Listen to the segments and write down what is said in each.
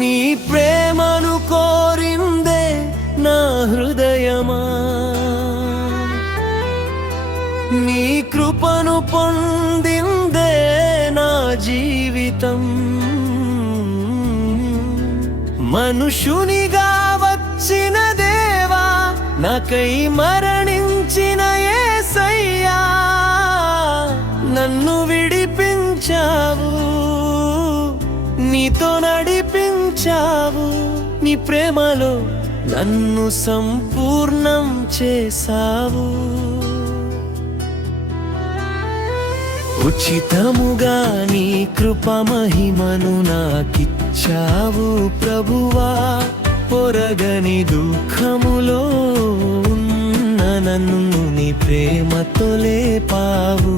నీ ప్రేమను కోరిందే నా హృదయమా, నీ కృపను పొందిందే నా జీవితం. మనుషునిగా వచ్చిన దేవా, నాకై మరణించిన యేసయ్యా, నన్ను విడిపించావు, నీతో నడిపించావు. నీ ప్రేమలో నన్ను సంపూర్ణం చేసావు. ఉచితముగా నీ కృప మహిమను నాకిచ్చావు ప్రభువా. పొరగని దుఃఖములో ఉన్న నన్ను నీ ప్రేమతో లేపావు.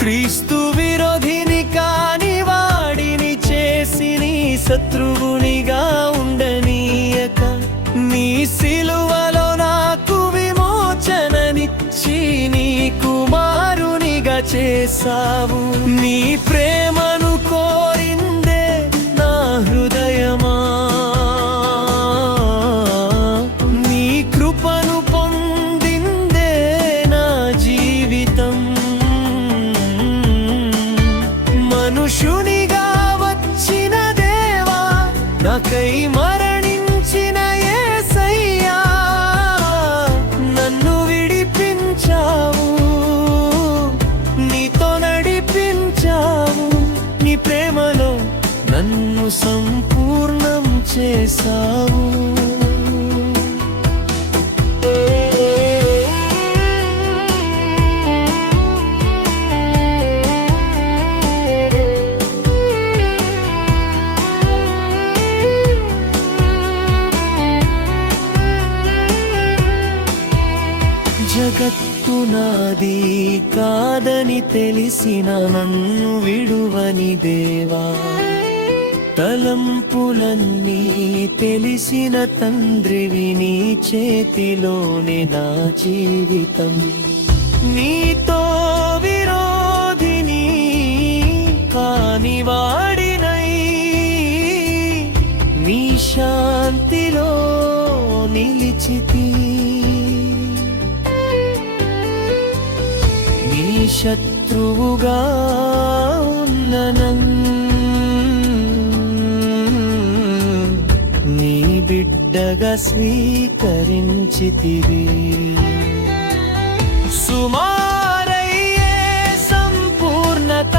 క్రీస్తు విరోధిని కాని వాడిని చేసి నీ శత్రువునిగా ఉండనీయక, నీ సిలువలో నాకు విమోచననిచ్చి నీ కుమారునిగా చేసావు. నీ ప్రేమను కోరిందే నా హృదయమా, నీ కృపను పొందిందే నా జీవితం. మనుషునిగా వచ్చిన దేవా, నాకై మరణించిన యేసయ్యా, నన్ను విడిపించావు, నీతో నడిపించావు. నీ ప్రేమలో నన్ను సంపూర్ణం చేసావు. జగత్తు నాది కాదని తెలిసిన నన్ను విడువని దేవా, తలంపులన్నీ తెలిసిన తండ్రివి, నీ చేతిలోనే నా జీవితం. నీతో విరోధిని కాని వాడినై నీ శాంతిలో నిలిచితి. నీ శత్రువుగా ఉన్న నన్ను నీ బిడ్డగా స్వీకరించితివి. సుమారయ్యే సంపూర్ణత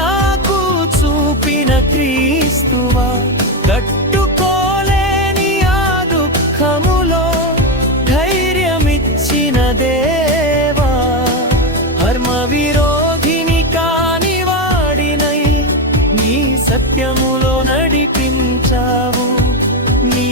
నాకు చూపిన క్రీస్తువా, తట్టుకోలేని ఆ దుఃఖములో ధైర్యమిచ్చిన దేవా. ధర్మ విరోధిని కాని వాడినై నీ సత్యములో నడిపించావు. నీ